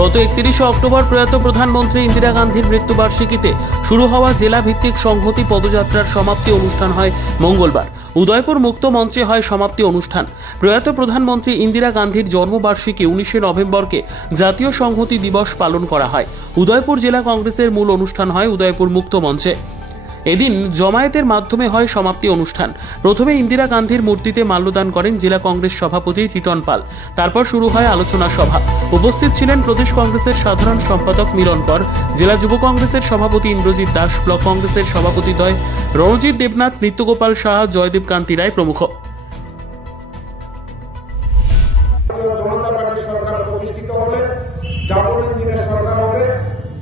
গত 31 অক্টোবর প্রয়াত প্রধানমন্ত্রী ইন্দিরা গান্ধীর মৃত্যুবার্ষিকীতে শুরু হওয়া জেলা ভিত্তিক সংহতি পদযাত্রার সমাপ্তি অনুষ্ঠান হয় মঙ্গলবার। উদয়পুর মুক্ত মঞ্চে হয় সমাপ্তি অনুষ্ঠান। প্রয়াত প্রধানমন্ত্রী ইন্দিরা গান্ধীর জন্মবার্ষিকী 19 নভেম্বরকে জাতীয় সংহতি দিবস পালন করা হয়। উদয়পুর জেলা কংগ্রেসের মূল অনুষ্ঠান হয় উদয়পুর মুক্ত মঞ্চে। এদিন জমায়েতের মাধ্যমে হয় সমাপ্তি অনুষ্ঠান। প্রথমে ইন্দিরা গান্ধীর মূর্তিতে মাল্যদান করেন জেলা কংগ্রেস সভাপতি টিটন পাল। তারপর শুরু হয় আলোচনা সভা। উপস্থিত ছিলেন প্রদেশ কংগ্রেসের সাধারণ সম্পাদক মিলন কর, জেলা যুব কংগ্রেসের সভাপতি ইন্দ্রজিৎ দাস, ব্লক কংগ্রেসের সভাপতিদ্বয় রণজিৎ দেবনাথ, নিত্যগোপাল সাহা, জয়দেব কান্তি রায় প্রমুখ। জনতা পার্টির সরকার প্রতিষ্ঠিত হলে ডাবল ইঞ্জিনের সরকার হবে,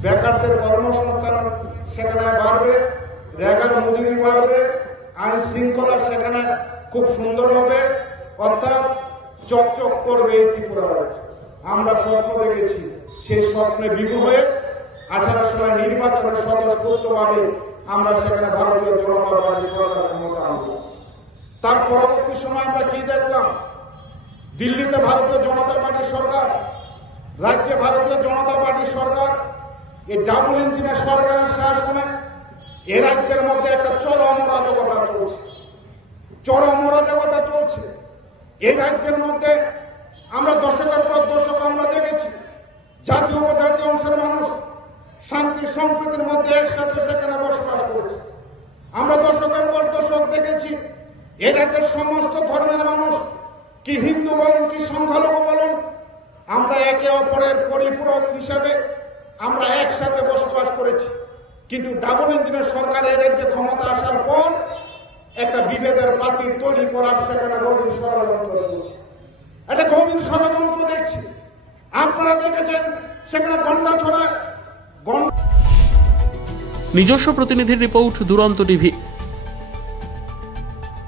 বেকারদের কর্মসংস্থান সেখানে বাড়বে, রেগার মজুরি বাড়বে, আইন শৃঙ্খলা সেখানে খুব সুন্দর হবে, অর্থাৎ চকচক করবে এই ত্রিপুরা রাজ্য। আমরা স্বপ্ন দেখেছি, সেই স্বপ্নে বিভু হয়ে 18 সালের নির্বাচনে স্বতঃস্ফূর্তভাবে আমরা সেখানে ভারতীয় জনতা পার্টির সরকার ক্ষমতা আনব। তার পরবর্তী সময় আমরা কি দেখলাম? দিল্লিতে ভারতীয় জনতা পার্টির সরকার, রাজ্যে ভারতীয় জনতা পার্টির সরকার, এই ডাবল ইঞ্জিনের সরকারের শাসনে এ রাজ্যের মধ্যে একটা চরম অরাজকতা চলছে, চরম অরাজকতা চলছে। এই রাজ্যের মধ্যে আমরা দশকের পর দশক আমরা দেখেছি জাতীয় উপজাতীয় অংশের মানুষ শান্তি সম্প্রীতির মধ্যে একসাথে সেখানে বসবাস করেছে। আমরা দশকের পর দশক দেখেছি এই রাজ্যের সমস্ত ধর্মের মানুষ, কি হিন্দু বলুন কি সংখ্যালঘু বলুন, আমরা একে অপরের পরিপূরক হিসেবে আমরা একসাথে বসবাস করেছি। কিন্তু ডাবল ইঞ্জিনের সরকার এই রাজ্যে ক্ষমতা আসার পর একটা বিভেদের প্রাচীর তৈরি করার সেখানে গভীর ষড়যন্ত্র চলছে, একটা গভীর ষড়যন্ত্র দেখছি। আপনারা দেখেছেন সেখানে গন্ডা ছড়া। নিজস্ব প্রতিনিধির রিপোর্ট, দুরন্ত টিভি।